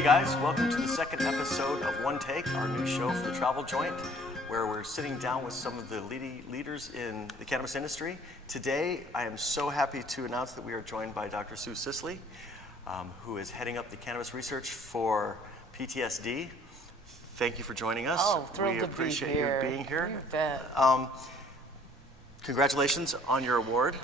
Hey guys, welcome to the second episode of One Take, our new show for the Travel Joint, where we're sitting down with some of the leaders in the cannabis industry. Today, I am so happy to announce that we are joined by Dr. Sue Sisley, who is heading up the cannabis research for PTSD. Thank you for joining us. Oh, thrilled we to be appreciate here. you being here. You bet. Congratulations on your award.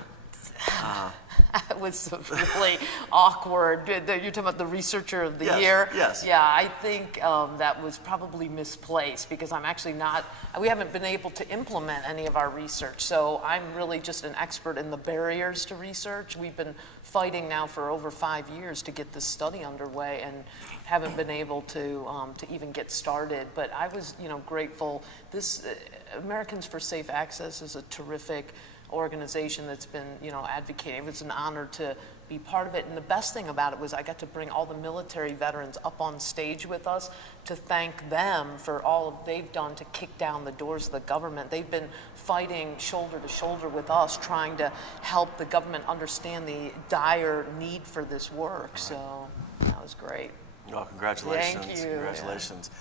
It was really awkward. You're talking about the Researcher of the Year? Yes. Yeah, I think that was probably misplaced because I'm actually not, we haven't been able to implement any of our research. So I'm really just an expert in the barriers to research. We've been fighting now for over 5 years to get this study underway and haven't been able to even get started. But I was, grateful. This Americans for Safe Access is a terrific organization that's been, advocating. It was an honor to be part of it. And the best thing about it was I got to bring all the military veterans up on stage with us to thank them for all they've done to kick down the doors of the government. They've been fighting shoulder to shoulder with us, trying to help the government understand the dire need for this work. So that was great. Well, congratulations. Thank you. Congratulations.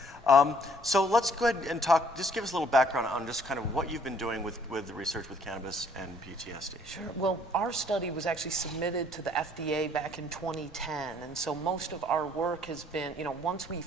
So let's go ahead and talk, just give us a little background on just kind of what you've been doing with the research with cannabis and PTSD. Sure. Well, our study was actually submitted to the FDA back in 2010. And so most of our work has been, once we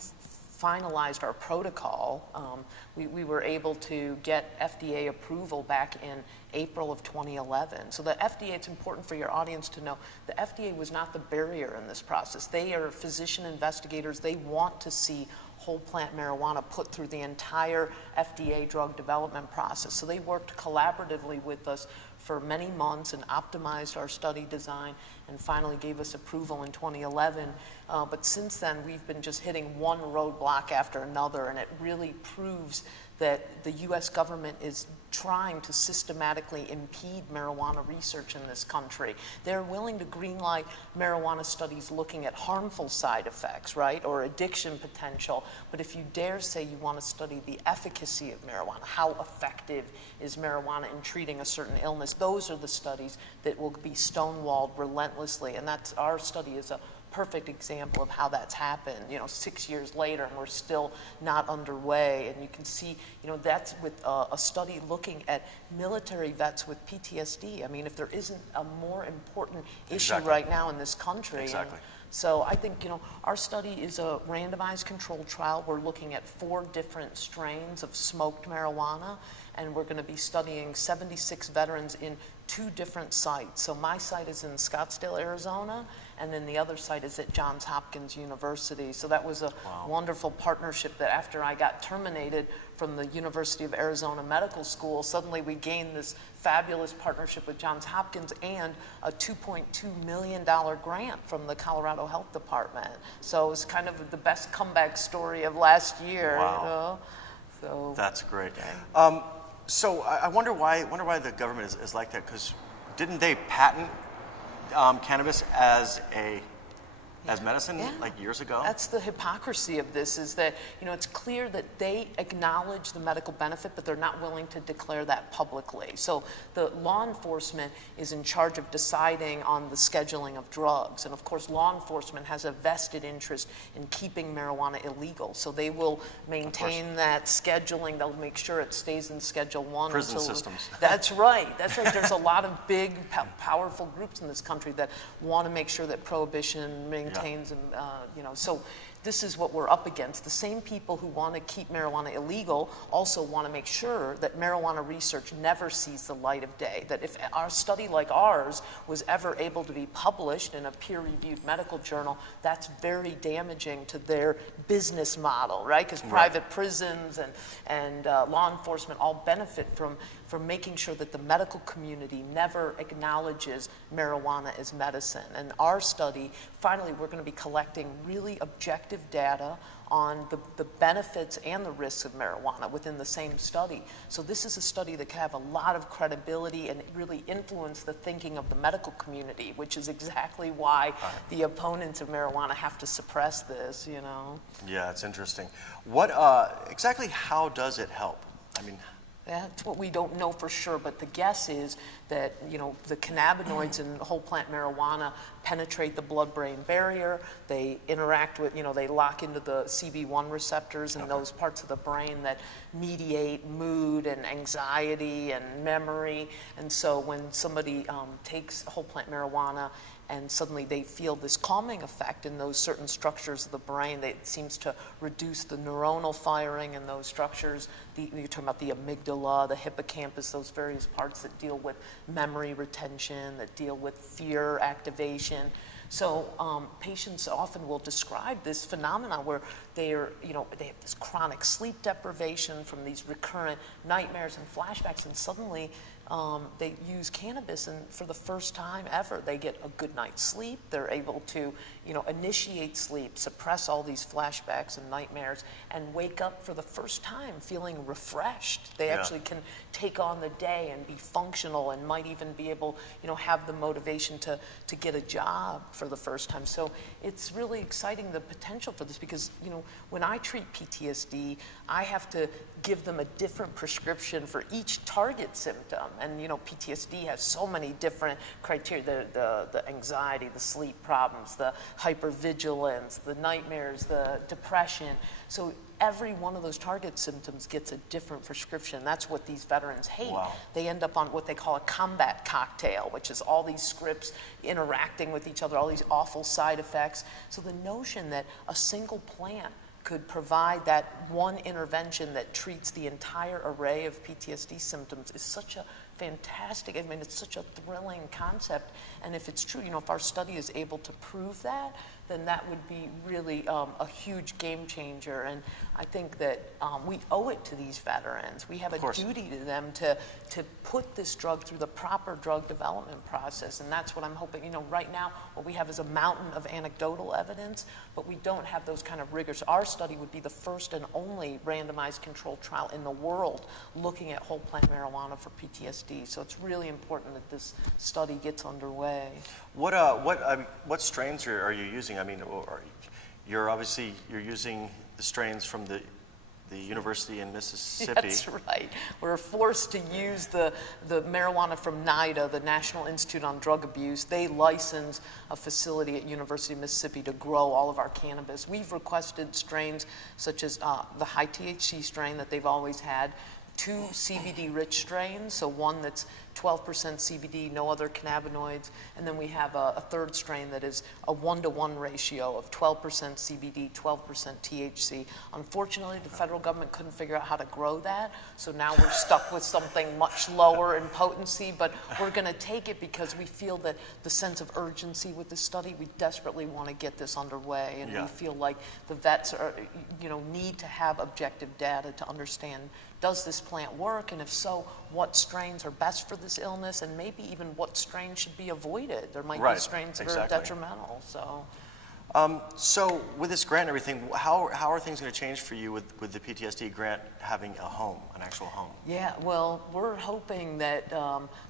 finalized our protocol, we were able to get FDA approval back in April of 2011. So the FDA, it's important for your audience to know, the FDA was not the barrier in this process. They are physician investigators. They want to see whole plant marijuana put through the entire FDA drug development process. So they worked collaboratively with us for many months and optimized our study design and finally gave us approval in 2011. But since then, we've been just hitting one roadblock after another, and it really proves that the U.S. government is trying to systematically impede marijuana research in this country. They're willing to greenlight marijuana studies looking at harmful side effects, right, or addiction potential. But if you dare say you want to study the efficacy of marijuana, how effective is marijuana in treating a certain illness, those are the studies that will be stonewalled relentlessly. And that's, our study is a perfect example of how that's happened, 6 years later, and we're still not underway. And you can see, that's with a study looking at military vets with PTSD. I mean, if there isn't a more important issue right now in this country. Exactly. So I think, our study is a randomized controlled trial. We're looking at 4 different strains of smoked marijuana, and we're going to be studying 76 veterans in 2 different sites. So my site is in Scottsdale, Arizona, and then the other site is at Johns Hopkins University. So that was a wonderful partnership that after I got terminated from the University of Arizona Medical School, suddenly we gained this fabulous partnership with Johns Hopkins and a $2.2 million grant from the Colorado Health Department. So it was kind of the best comeback story of last year. Wow. So that's great. So I wonder why the government is like that, because didn't they patent cannabis as medicine like years ago? That's the hypocrisy of this, is that, it's clear that they acknowledge the medical benefit, but they're not willing to declare that publicly. So the law enforcement is in charge of deciding on the scheduling of drugs. And of course, law enforcement has a vested interest in keeping marijuana illegal. So they will maintain that scheduling. They'll make sure it stays in Schedule 1. Prison systems. That's right. That's right. There's a lot of big, powerful groups in this country that want to make sure that prohibition maintains. And, so this is what we're up against. The same people who want to keep marijuana illegal also want to make sure that marijuana research never sees the light of day. That if our study like ours was ever able to be published in a peer-reviewed medical journal, that's very damaging to their business model, right? Because private prisons and law enforcement all benefit from making sure that the medical community never acknowledges marijuana as medicine. And our study, finally, we're going to be collecting really objective data on the benefits and the risks of marijuana within the same study. So this is a study that can have a lot of credibility and really influence the thinking of the medical community, which is exactly why the opponents of marijuana have to suppress this, Yeah, it's interesting. What exactly, how does it help? I mean, That's what we don't know for sure, but the guess is that, you know, the cannabinoids in whole plant marijuana penetrate the blood-brain barrier. They interact with, you know, they lock into the CB1 receptors in those parts of the brain that mediate mood and anxiety and memory. And so when somebody takes whole plant marijuana and suddenly they feel this calming effect in those certain structures of the brain, it seems to reduce the neuronal firing in those structures. You're talking about the amygdala, the hippocampus, those various parts that deal with memory retention, that deal with fear activation. So patients often will describe this phenomenon where they are, you know, they have this chronic sleep deprivation from these recurrent nightmares and flashbacks, and suddenly they use cannabis, and for the first time ever, they get a good night's sleep. They're able to, you know, initiate sleep, suppress all these flashbacks and nightmares, and wake up for the first time feeling refreshed. They actually can take on the day and be functional, and might even be able, you know, have the motivation to get a job for the first time. So it's really exciting, the potential for this, because, you know, when I treat PTSD, I have to give them a different prescription for each target symptom. And, you know, PTSD has so many different criteria, the anxiety, the sleep problems, the hypervigilance, the nightmares, the depression. So every one of those target symptoms gets a different prescription. That's what these veterans hate. Wow. They end up on what they call a combat cocktail, which is all these scripts interacting with each other, all these awful side effects. So the notion that a single plant could provide that one intervention that treats the entire array of PTSD symptoms is such a fantastic, I mean, it's such a thrilling concept. And if it's true, you know, if our study is able to prove that, then that would be really a huge game changer. And I think that we owe it to these veterans. We have a duty to them to put this drug through the proper drug development process. And that's what I'm hoping. You know, right now, what we have is a mountain of anecdotal evidence, but we don't have those kind of rigors. Our study would be the first and only randomized controlled trial in the world looking at whole plant marijuana for PTSD. So it's really important that this study gets underway. What strains are you using? I mean, you're using the strains from the university in Mississippi. That's right. We're forced to use the marijuana from NIDA, the National Institute on Drug Abuse. They license a facility at University of Mississippi to grow all of our cannabis. We've requested strains such as the high THC strain that they've always had, 2 CBD-rich strains, so one that's 12% CBD, no other cannabinoids, and then we have a third strain that is a 1-to-1 ratio of 12% CBD, 12% THC. Unfortunately, the federal government couldn't figure out how to grow that, so now we're stuck with something much lower in potency, but we're going to take it because we feel that the sense of urgency with this study, we desperately want to get this underway, and we feel like the vets are, you know, need to have objective data to understand, does this plant work, and if so, what strains are best for this illness, and maybe even what strains should be avoided. There might be strains that are detrimental. So with this grant and everything, how are things going to change for you with the PTSD grant having a home, an actual home? Yeah, well, we're hoping that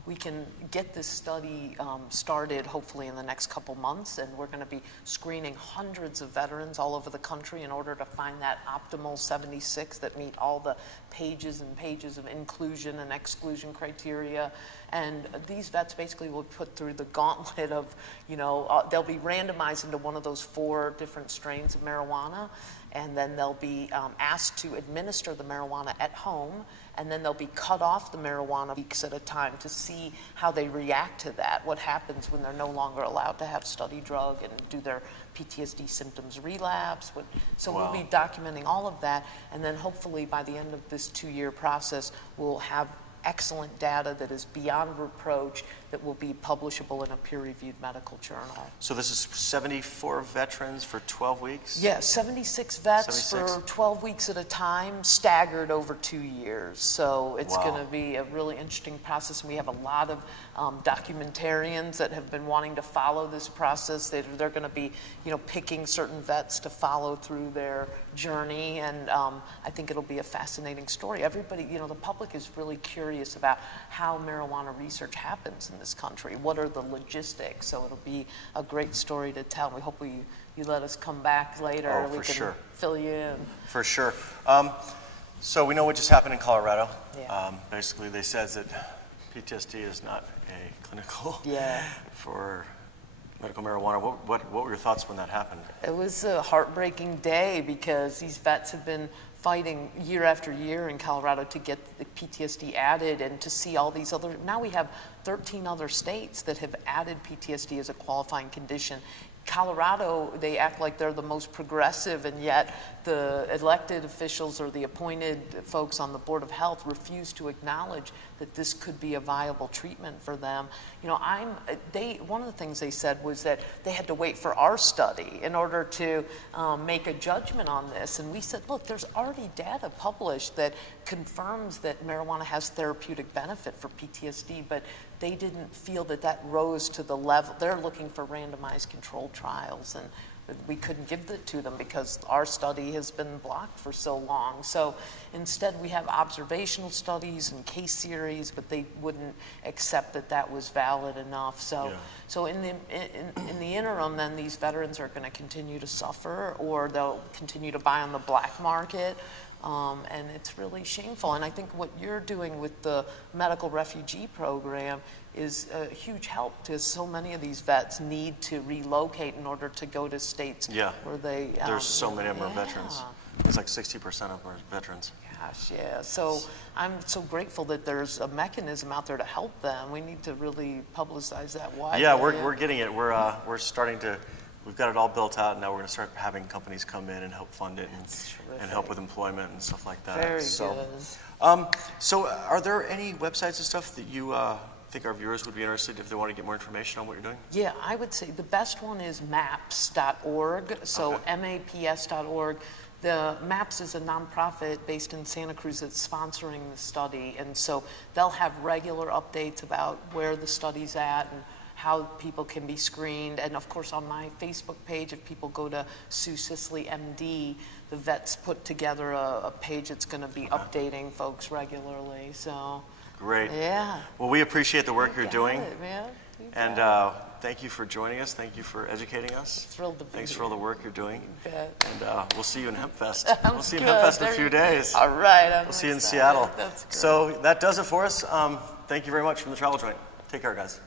we can get this study started hopefully in the next couple months, and we're going to be screening hundreds of veterans all over the country in order to find that optimal 76 that meet all the pages and pages of inclusion and exclusion criteria. And these vets basically will put through the gauntlet of, you know, they'll be randomized into one of those 4 different strains of marijuana, and then they'll be asked to administer the marijuana at home, and then they'll be cut off the marijuana weeks at a time to see how they react to that, what happens when they're no longer allowed to have study drug, and do their PTSD symptoms relapse. So we'll be documenting all of that, and then hopefully by the end of this 2-year process, we'll have excellent data that is beyond reproach that will be publishable in a peer-reviewed medical journal. So this is 74 veterans for 12 weeks? Yeah, 76 vets for 12 weeks at a time, staggered over 2 years. So it's going to be a really interesting process. And we have a lot of documentarians that have been wanting to follow this process. They're going to be, you know, picking certain vets to follow through their journey, and I think it'll be a fascinating story. Everybody, you know, the public is really curious about how marijuana research happens in this country. What are the logistics? So it'll be a great story to tell. We hope you let us come back later. We can fill you in. For sure. So we know what just happened in Colorado. Yeah. Basically, they said that PTSD is not a clinical Yeah. for medical marijuana. What were your thoughts when that happened? It was a heartbreaking day because these vets have been fighting year after year in Colorado to get the PTSD added, and to see all these other, now we have 13 other states that have added PTSD as a qualifying condition. Colorado, they act like they're the most progressive, and yet the elected officials or the appointed folks on the Board of Health refuse to acknowledge that this could be a viable treatment for them. You know, one of the things they said was that they had to wait for our study in order to make a judgment on this. And we said, look, there's already data published that confirms that marijuana has therapeutic benefit for PTSD, but they didn't feel that that rose to the level. They're looking for randomized controlled trials, and we couldn't give it to them because our study has been blocked for so long. So instead we have observational studies and case series, but they wouldn't accept that that was valid enough. So, Yeah. so in the interim, then these veterans are going to continue to suffer, or they'll continue to buy on the black market. And it's really shameful. And I think what you're doing with the medical refugee program is a huge help, to so many of these vets need to relocate in order to go to states Yeah. where they... There's so many of them are yeah. veterans. It's like 60% of them are veterans. Gosh, yeah. So I'm so grateful that there's a mechanism out there to help them. We need to really publicize that widely. Yeah, we're getting it. We're starting to. We've got it all built out, and now we're going to start having companies come in and help fund it and help with employment and stuff like that. Very good. So are there any websites and stuff that you think our viewers would be interested if they want to get more information on what you're doing? Yeah, I would say the best one is maps.org, so Okay. maps.org. The MAPS is a nonprofit based in Santa Cruz that's sponsoring the study, and so they'll have regular updates about where the study's at and how people can be screened. And of course, on my Facebook page, if people go to Sue Sisley, MD, the vets put together a page that's going to be updating folks regularly. So Great. yeah. Well, we appreciate the work you're Got doing. it, man. You And got it. thank you for joining us. Thank you for educating us. Thrilled to be Thanks here. for all the work you're doing. You bet. And we'll see you in HempFest. Sounds We'll see you in good. HempFest in a There few you- days. All right. We'll see you in excited. Seattle. That's great. So that does it for us. Thank you very much from the Travel Joint. Take care, guys.